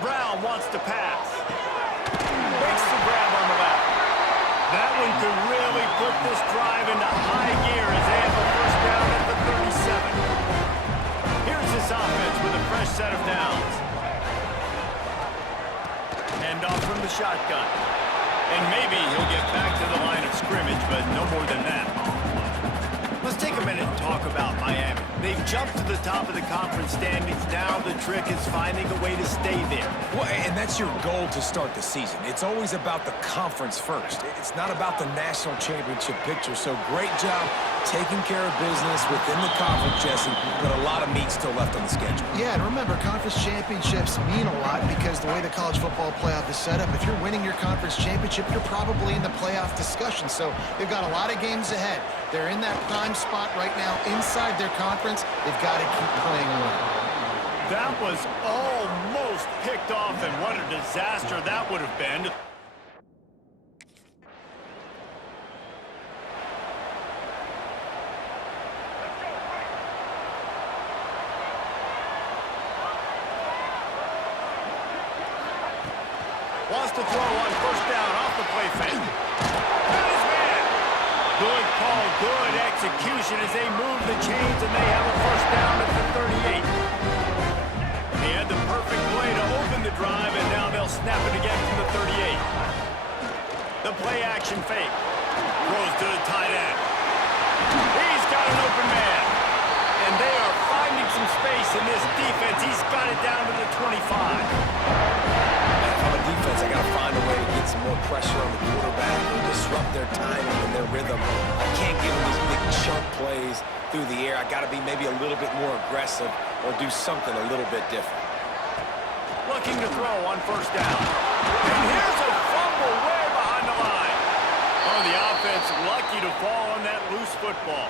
Brown wants to pass. Makes the grab on the left. That one could really put this drive into high gear as they have a first down at the 37. Here's this offense with a fresh set of downs. Hand off from the shotgun. And maybe he'll get back to the line of scrimmage, but no more than that. Let's take a minute and talk about Miami. They've jumped to the top of the conference standings. Now the trick is finding a way to stay there. Well, and that's your goal to start the season. It's always about the conference first. It's not about the national championship picture. So great job taking care of business within the conference, Jesse, but a lot of meat still left on the schedule. Yeah, and remember, conference championships mean a lot because the way the college football playoff is set up, if you're winning your conference championship, you're probably in the playoff discussion. So they've got a lot of games ahead. They're in that prime spot right now inside their conference. They've got to keep playing well. That was almost picked off, and what a disaster that would have been. Wants to throw on first down off the play fake. That is man. Good call, good execution as they move the chains, and they have a first down at the 38. He had the perfect play to open the drive, and now they'll snap it again from the 38. The play action fake. Throws to the tight end. He's got an open man. And they are finding some space in this defense. He's got it down to the 25. Defense, I got to find a way to get some more pressure on the quarterback and disrupt their timing and their rhythm. I can't give them these big chunk plays through the air. I got to be maybe a little bit more aggressive or do something a little bit different. Looking to throw on first down. And here's a fumble way behind the line. Oh, the offense lucky to fall on that loose football.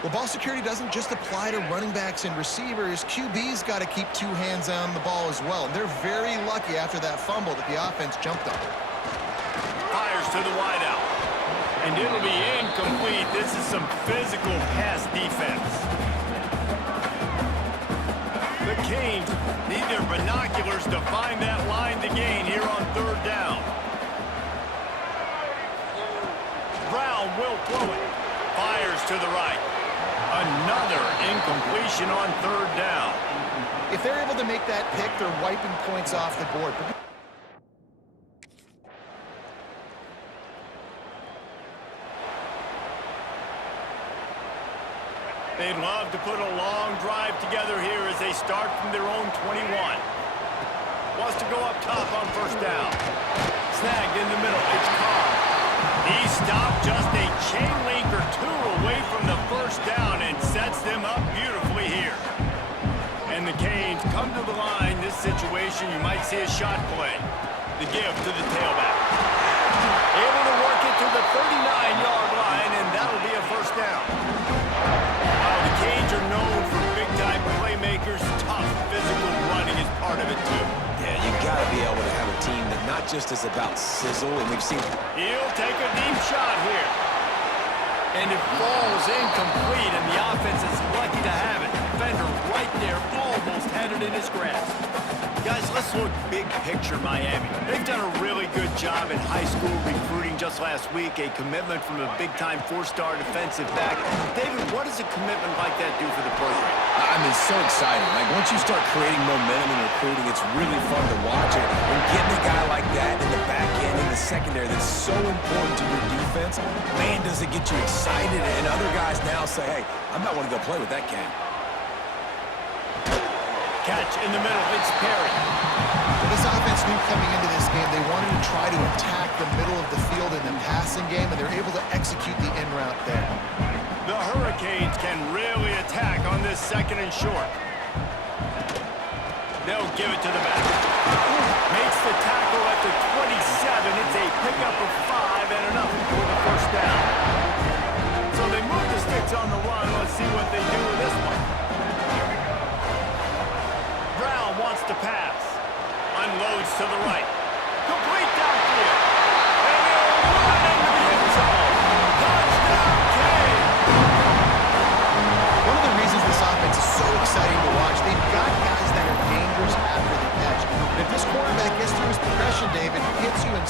Well, ball security doesn't just apply to running backs and receivers. QB's got to keep two hands on the ball as well. And they're very lucky after that fumble that the offense jumped on. Fires to the wideout. And it'll be incomplete. This is some physical pass defense. The Canes need their binoculars to find that line to gain here on third down. Brown will throw it. Fires to the right. Another incompletion on third down. If they're able to make that pick, they're wiping points off the board. They'd love to put a long drive together here as they start from their own 21. Wants to go up top on first down. Snagged in the middle. It's Carr. He stopped just a chain link or two away from the first down and sets them up beautifully here. And the Canes come to the line. This situation, you might see a shot play. The give to the tailback. Able to work it to the 39-yard line, and that'll be a first down. The Canes are known for big-time playmakers. Tough physical running is part of it, too. Yeah, you got to be able to have a team that not just is about sizzle, and we've seen... He'll take a deep shot here. And it falls incomplete, and the offense is lucky to have it. Defender right there, almost had it in his grasp. Guys, let's look big picture Miami. They've done a really good job in high school recruiting just last week. A commitment from a big-time four-star defensive back. David, what does a commitment like that do for the program? I mean, so exciting. Like, once you start creating momentum in recruiting, it's really fun to watch it. And getting a guy like that in the back end, in the secondary, that's so important to your defense, man, does it get you excited. And other guys now say, hey, I might want to go play with that kid. Catch in the middle, it's Perry. This offense knew coming into this game they wanted to try to attack the middle of the field in the passing game, and they're able to execute the in route there. The Hurricanes can really attack on this second and short. They'll give it to the back. Makes the tackle at the 27. It's a pickup of 5 and enough for the first down. So they move the sticks on the run. Let's see what they do with this one. Brown wants to pass. Unloads to the right. Complete downfield. And he'll run into the end zone. Touchdown, Canes! One of the reasons this offense is so exciting to watch, they've got guys that are dangerous after the catch. And if this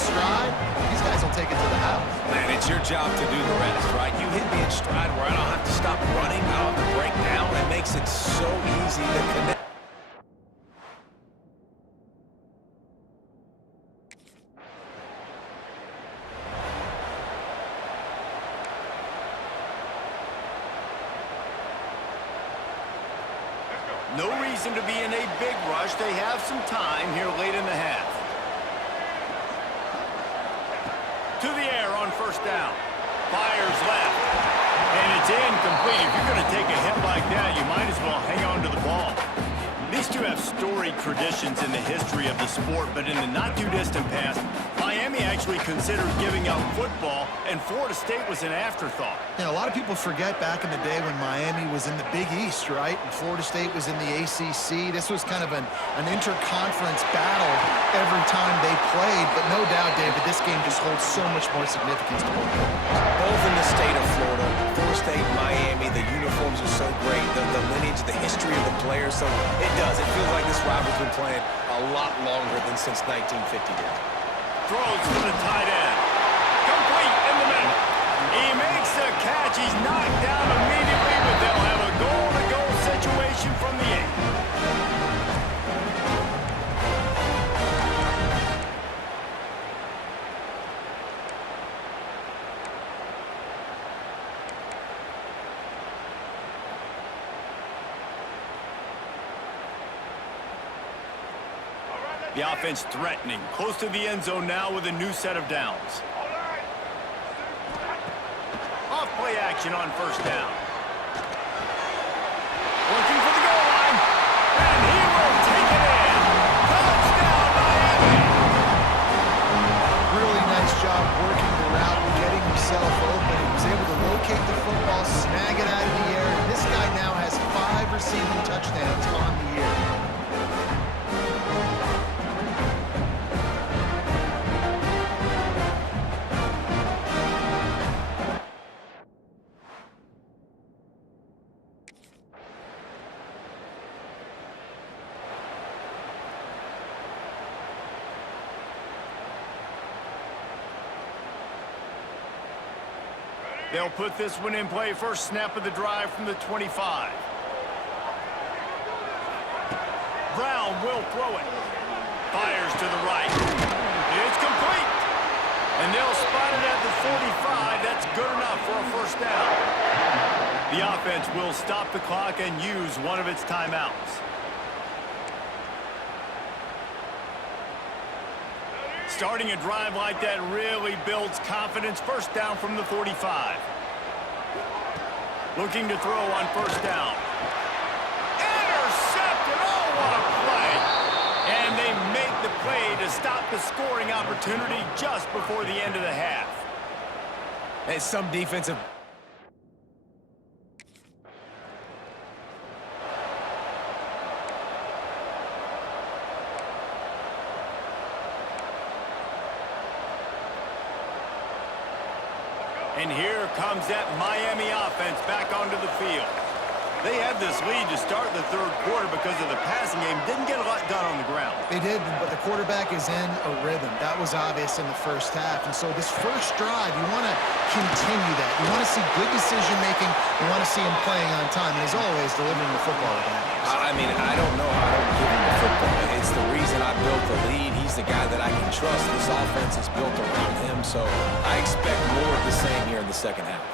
stride, these guys will take it to the house. Man, it's your job to do the rest, right? You hit me in stride where I don't have to stop running, I don't have to break down. It makes it so easy to connect. No reason to be in a big rush. They have some time here late in the half. To the air on first down. Fires left. And it's incomplete. If you're going to take a hit like that, you might as well hang on to the ball. These two have storied traditions in the history of the sport, but in the not-too-distant past, Miami actually considered giving up football, and Florida State was an afterthought. A lot of people forget back in the day when Miami was in the Big East, right? And Florida State was in the ACC. This was kind of an interconference battle every time they played, but no doubt, David, this game just holds so much more significance to both programs. Both in the state of Florida, Florida State, Miami, the uniforms are so great, the lineage, the history of the players, so it does. It feels like this rivalry's been playing a lot longer than since 1950 did. Throws to the tight end. Complete in the middle. He makes the catch. He's knocked down immediately, but they'll have a goal-to-goal situation from the 8. The offense threatening, close to the end zone now with a new set of downs. Off play action on first down. Working for the goal line, and he will take it in. Touchdown, Miami! Really nice job working the route and getting himself open. He was able to locate the football, snag it out of the air, and this guy now has 5 receiving touchdowns on the year. They'll put this one in play. First snap of the drive from the 25. Brown will throw it. Fires to the right. It's complete. And they'll spot it at the 45. That's good enough for a first down. The offense will stop the clock and use one of its timeouts. Starting a drive like that really builds confidence. First down from the 45. Looking to throw on first down. Intercepted! Oh, what a play! And they make the play to stop the scoring opportunity just before the end of the half. And some defensive... And here comes that Miami offense back onto the field. They had this lead to start the third quarter because of the passing game. Didn't get a lot done on the ground. They did, but the quarterback is in a rhythm. That was obvious in the first half. And so this first drive, you want to continue that. You want to see good decision-making. You want to see him playing on time. And as always, delivering the football with that. I mean, I don't know how I don't give him the football. It's the reason I built the lead. He's the guy that I can trust. This offense is built around him, so I expect more of the same here in the second half.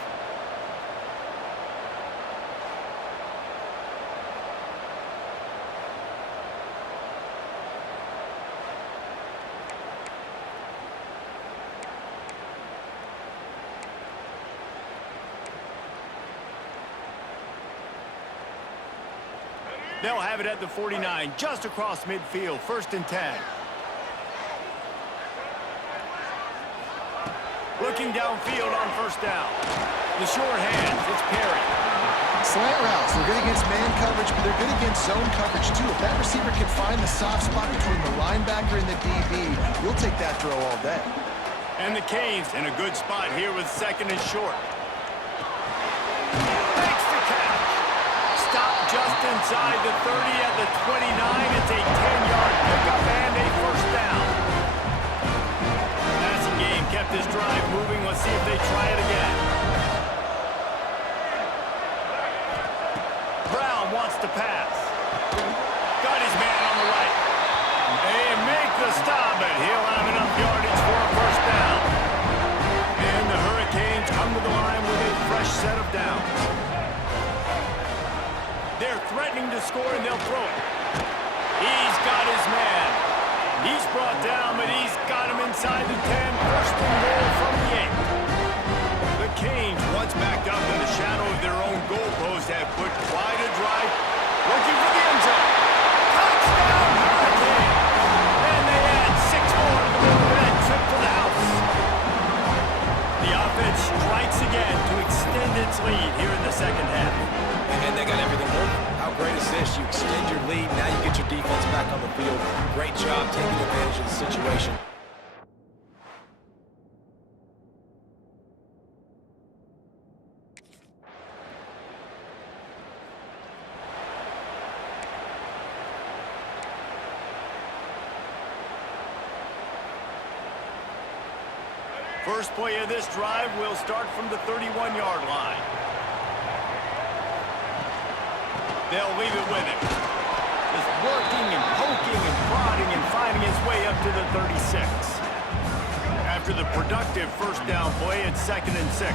They'll have it at the 49, just across midfield, 1st and 10. Looking downfield on first down. The short hands, it's Perry. Slant routes, they're good against man coverage, but they're good against zone coverage too. If that receiver can find the soft spot between the linebacker and the DB, you'll take that throw all day. And the Canes in a good spot here with 2nd and short. Makes the catch. Stop just inside the 30 at the 29. It's a 10-yard pickup and a first down. stop it. He'll have enough yardage for a first down. And the Hurricanes come to the line with a fresh set of downs. They're threatening to score, and they'll throw it. He's got his man. He's brought down, but he's got him inside the 10. First and goal from the 8. The Canes, once backed up in the shadow of their own goalpost, have put quite a drive looking for the end zone. Touchdown, Hurricane! And they add 6 more to the middle of that trip to the house. The offense strikes again to extend its lead here in the second half. And they got everything working. How great is this? You extend your lead, now you get your defense back on the field. Great job taking advantage of the situation. First play of this drive will start from the 31-yard line. They'll leave it with him. Just working and poking and prodding and finding his way up to the 36. After the productive first down play, it's 2nd and 6.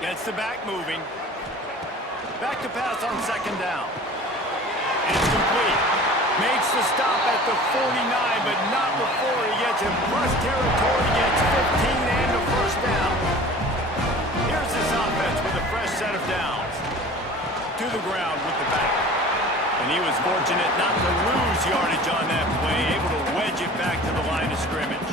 Gets the back moving. Back to pass on 2nd down. And it's complete. Makes the stop at the 49, but not before he gets in plus territory, gets 15 and a first down. Here's this offense with a fresh set of downs. To the ground with the back. And he was fortunate not to lose yardage on that play, able to wedge it back to the line of scrimmage.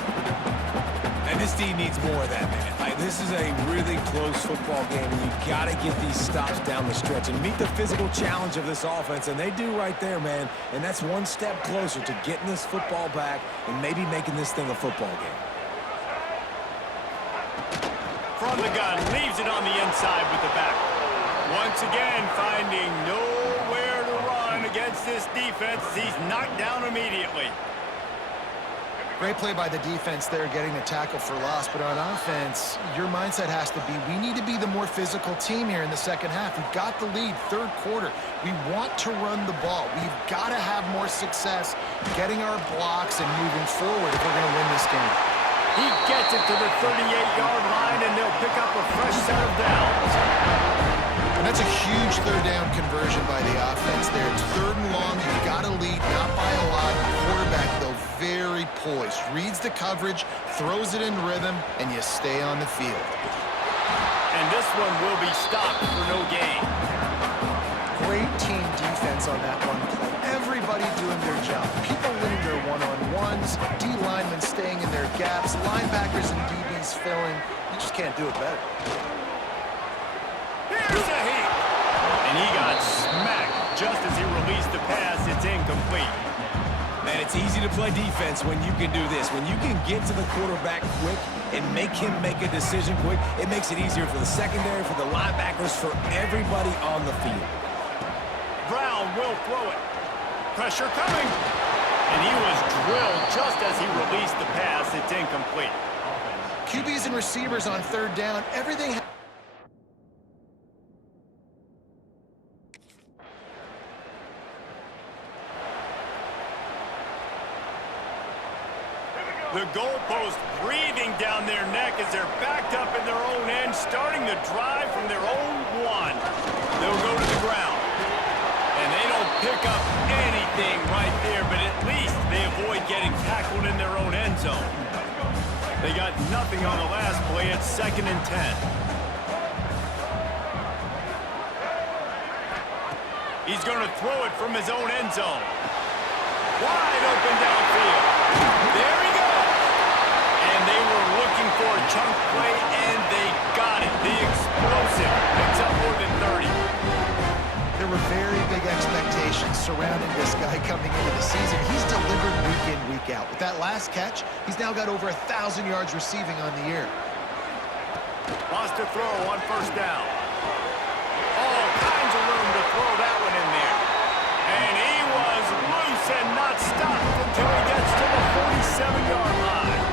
And this team needs more of that, man. Like, this is a really close football game, and you got to get these stops down the stretch and meet the physical challenge of this offense, and they do right there, man. And that's one step closer to getting this football back and maybe making this thing a football game. From the gun, leaves it on the inside with the back. Once again, finding nowhere to run against this defense. He's knocked down immediately. Great play by the defense there, getting the tackle for loss. But on offense, your mindset has to be, we need to be the more physical team here in the second half. We've got the lead, third quarter. We want to run the ball. We've got to have more success getting our blocks and moving forward if we're going to win this game. He gets it to the 38-yard line, and they'll pick up a fresh set of downs. And that's a huge third down conversion by the offense there. It's 3rd and long. You've got to lead, not by a lot. The quarterback, though, very poised. Reads the coverage, throws it in rhythm, and you stay on the field. And this one will be stopped for no gain. Great team defense on that one play. Everybody doing their job. People winning their one-on-ones, D-linemen staying in their gaps, linebackers and DBs filling. You just can't do it better. Here's a heat. And he got smacked just as he released the pass. It's incomplete. Man, it's easy to play defense when you can do this. When you can get to the quarterback quick and make him make a decision quick, it makes it easier for the secondary, for the linebackers, for everybody on the field. Brown will throw it. Pressure coming. And he was drilled just as he released the pass. It's incomplete. QBs and receivers on 3rd down. Everything. The goalpost breathing down their neck as they're backed up in their own end, starting the drive from their own 1. They'll go to the ground. And they don't pick up anything right there, but at least they avoid getting tackled in their own end zone. They got nothing on the last play. It's 2nd and 10. He's going to throw it from his own end zone. Wide open downfield. There he goes. And they were looking for a chunk play, and they got it. The explosive picks up more than 30. There were very big expectations surrounding this guy coming into the season. He's delivered week in, week out. With that last catch, he's now got over 1,000 yards receiving on the year. Lost to throw on 1st down. All kinds of room to throw that one in there. And he was loose and not stopped until he gets to the 47-yard line.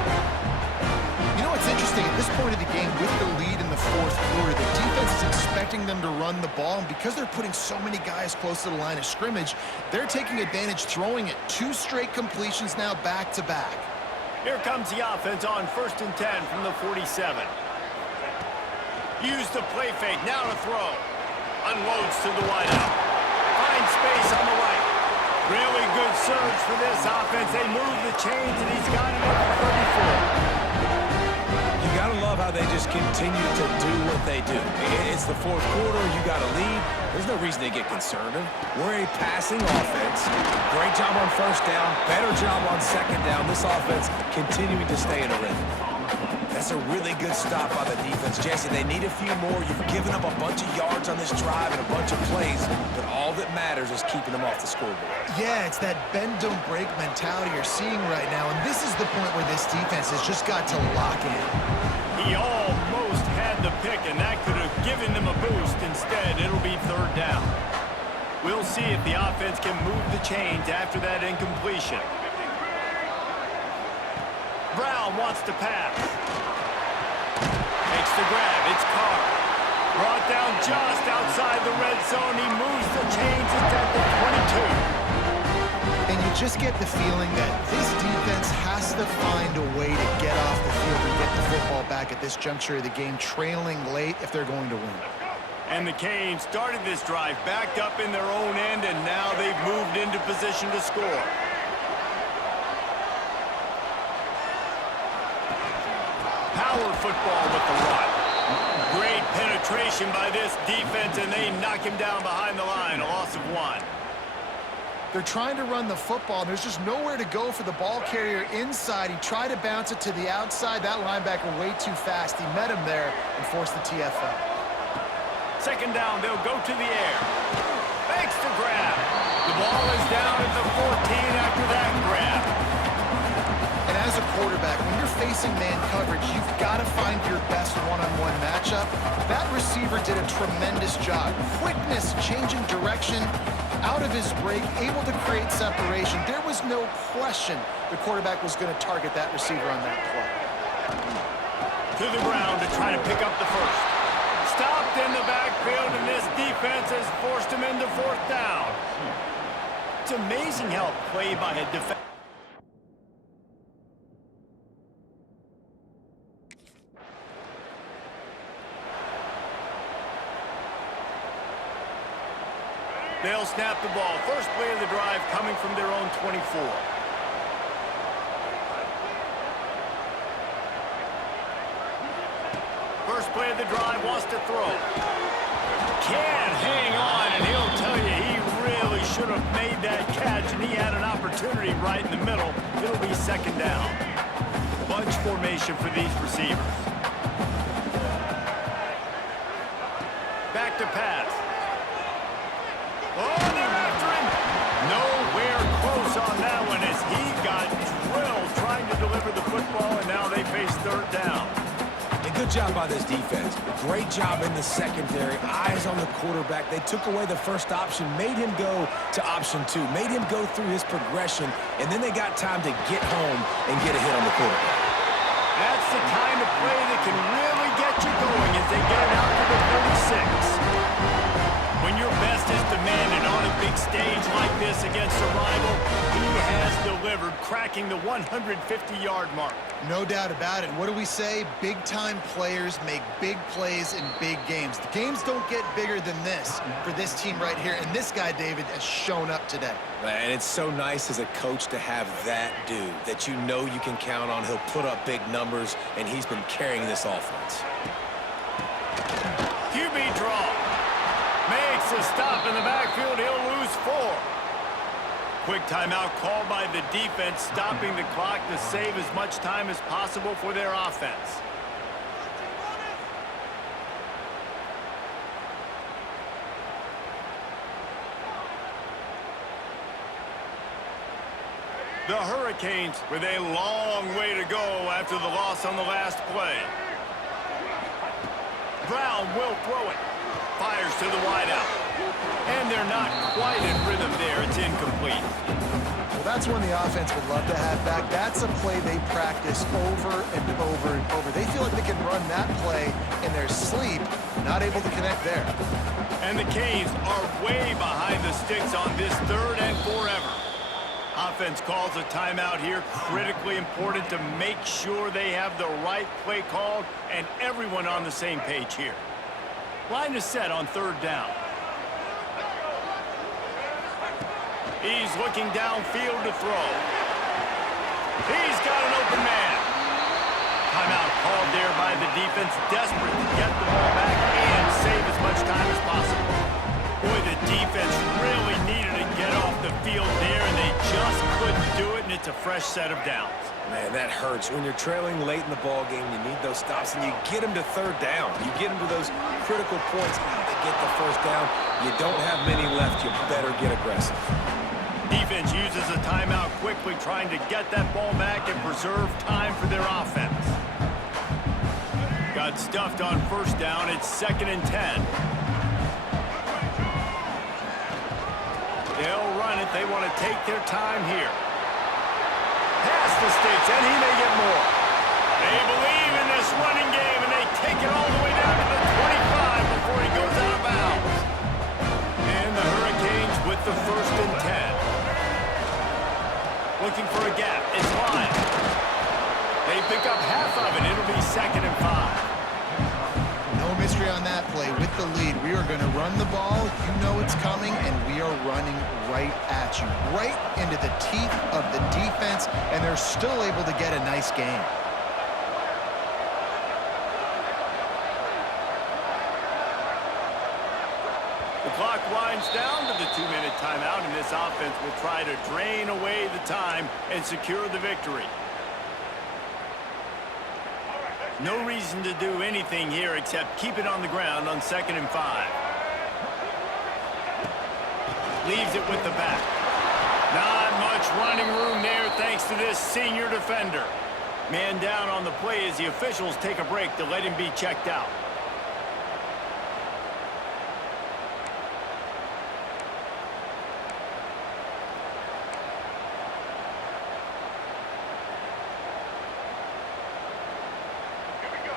You know what's interesting? At this point of the game, with the lead in the 4th quarter, the defense is expected expecting them to run the ball, and because they're putting so many guys close to the line of scrimmage, they're taking advantage throwing it. 2 straight completions now back-to-back. Here comes the offense on 1st and 10 from the 47. Use the play fake, now to throw. Unloads to the wideout. Finds space on the right. Really good surge for this offense. They move the chains, and he's got it up for 34. You gotta love how they just continue to do what they do. It's the 4th quarter, you got a lead. There's no reason to get conservative. We're a passing offense. Great job on 1st down, better job on 2nd down. This offense continuing to stay in a rhythm. That's a really good stop by the defense. Jesse, they need a few more. You've given up a bunch of yards on this drive and a bunch of plays, but all that matters is keeping them off the scoreboard. Yeah, it's that bend, don't break mentality you're seeing right now, and this is the point where this defense has just got to lock in. He almost had the pick, and that could have given them a boost. Instead, it'll be 3rd down. We'll see if the offense can move the chains after that incompletion. Brown wants to pass. Makes the grab. It's Carr. Brought down just outside the red zone. He moves the chains. It's at the 22. And you just get the feeling that this defense has to find a way to get off the field and get the football back at this juncture of the game, trailing late if they're going to win. And the Canes started this drive backed up in their own end, and now they've moved into position to score. Power football with the run. Great penetration by this defense, and they knock him down behind the line. A loss of 1. They're trying to run the football. There's just nowhere to go for the ball carrier inside. He tried to bounce it to the outside. That linebacker way too fast. He met him there and forced the TFL. 2nd down, they'll go to the air. Makes the grab. The ball is down at the 14 after that grab. And as a quarterback, when you're facing man coverage, you've got to find your best one-on-one matchup. That receiver did a tremendous job. Quickness, changing direction, out of his break, able to create separation. There was no question the quarterback was going to target that receiver on that play. To the ground to try to pick up the 1st. Stopped in the backfield, and this defense has forced him into 4th down. It's amazing how play by a defense. They'll snap the ball. First play of the drive coming from their own 24. First play of the drive, wants to throw. Can't hang on, and he'll tell you he really should have made that catch, and he had an opportunity right in the middle. It'll be 2nd down. Bunch formation for these receivers. Back to pass. Oh, they're after him. Nowhere close on that one as he got drilled trying to deliver the football, and now they face 3rd down. Good job by this defense. Great job in the secondary. Eyes on the quarterback. They took away the 1st option, made him go to option 2, made him go through his progression, and then they got time to get home and get a hit on the quarterback. That's the kind of play that can really get you going as they get it out to the 36. When your best is demanded on a big stage like this against a rival, he has delivered, cracking the 150-yard mark. No doubt about it. What do we say? Big-time players make big plays in big games. The games don't get bigger than this for this team right here, and this guy, David, has shown up today. And it's so nice as a coach to have that dude that you know you can count on. He'll put up big numbers, and he's been carrying this offense. QB draw. Makes a stop in the backfield. He'll lose 4. Quick timeout called by the defense, stopping the clock to save as much time as possible for their offense. The Hurricanes with a long way to go after the loss on the last play. Brown will throw it. Fires to the wideout. And they're not quite in rhythm there. It's incomplete. Well, that's one the offense would love to have back. That's a play they practice over and over and over. They feel like they can run that play in their sleep, not able to connect there. And the Canes are way behind the sticks on this 3rd and forever. Offense calls a timeout here. Critically important to make sure they have the right play called and everyone on the same page here. Line is set on 3rd down. He's looking downfield to throw. He's got an open man. Timeout called there by the defense, desperate to get the ball back and save as much time as possible. Boy, the defense really needed to get off the field there, and they just couldn't do it, and it's a fresh set of downs. Man, that hurts. When you're trailing late in the ball game, you need those stops, and you get them to 3rd down. You get them to those critical points. Now they get the 1st down. You don't have many left. You better get aggressive. Defense uses a timeout quickly, trying to get that ball back and preserve time for their offense. Got stuffed on 1st down. It's 2nd and 10. They'll run it. They want to take their time here. Past the sticks, and he may get more. They believe in this running game, and they take it all the way down to the 25 before he goes out of bounds. And the Hurricanes with the 1st and 10. Looking for a gap. It's Lyon. They pick up half of it. It'll be 2nd and 5. No mystery on that play. With the lead, we are going to run the ball. You know it's coming, and we are running right at you, right into the teeth of the defense, and they're still able to get a nice game. The clock winds down to the 2-minute timeout, and this offense will try to drain away the time and secure the victory. No reason to do anything here except keep it on the ground on 2nd and 5. Leaves it with the back. Not much running room there thanks to this senior defender. Man down on the play as the officials take a break to let him be checked out.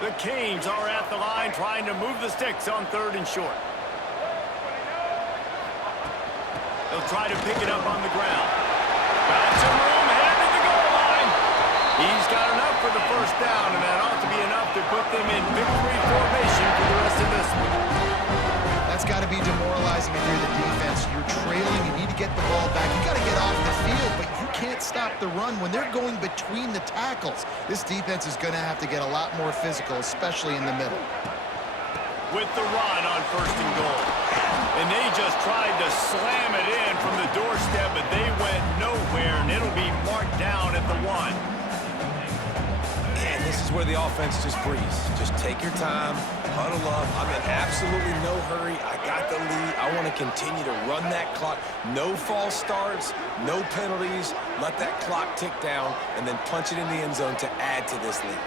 The Canes are at the line trying to move the sticks on 3rd and short. They'll try to pick it up on the ground. Got some room headed to the goal line. He's got enough for the 1st down, and that ought to be enough to put them in victory formation for the rest of this one. That's got to be demoralizing if you're the defense. You're trailing. You need to get the ball back. You got to get off the field, but you can't stop the run when they're going between the tackles. This defense is going to have to get a lot more physical, especially in the middle. With the run on 1st and goal. And they just tried to slam it in from the doorstep, but they went nowhere, and it'll be marked down at the 1. And this is where the offense just breathes. Just take your time, huddle up. I'm in absolutely no hurry. I got the lead. I want to continue to run that clock. No false starts, no penalties. Let that clock tick down, and then punch it in the end zone to add to this lead.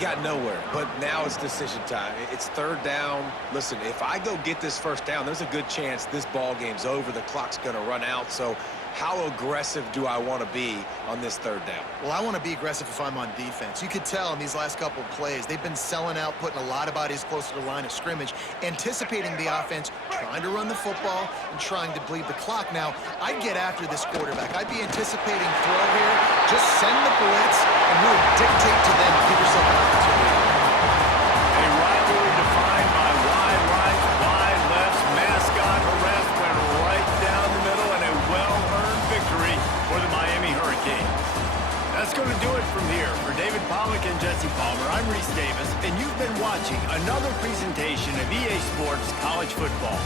Got nowhere, but now it's decision time. It's 3rd down. Listen, if I go get this 1st down, there's a good chance this ball game's over. The clock's going to run out. So how aggressive do I want to be on this 3rd down? Well, I want to be aggressive if I'm on defense. You could tell in these last couple plays, they've been selling out, putting a lot of bodies close to the line of scrimmage, anticipating the offense, trying to run the football, and trying to bleed the clock. Now, I'd get after this quarterback. I'd be anticipating throw here. Just send the blitz and really dictate to them. Give yourself an opportunity. A rivalry defined by wide rights, wide lefts, mascot arrest went right down the middle, and a well-earned victory for the Miami Hurricanes. That's going to do it from here. For David Pollack and Jesse Palmer, I'm Reese Davis, and you've been watching another presentation of EA Sports College Football.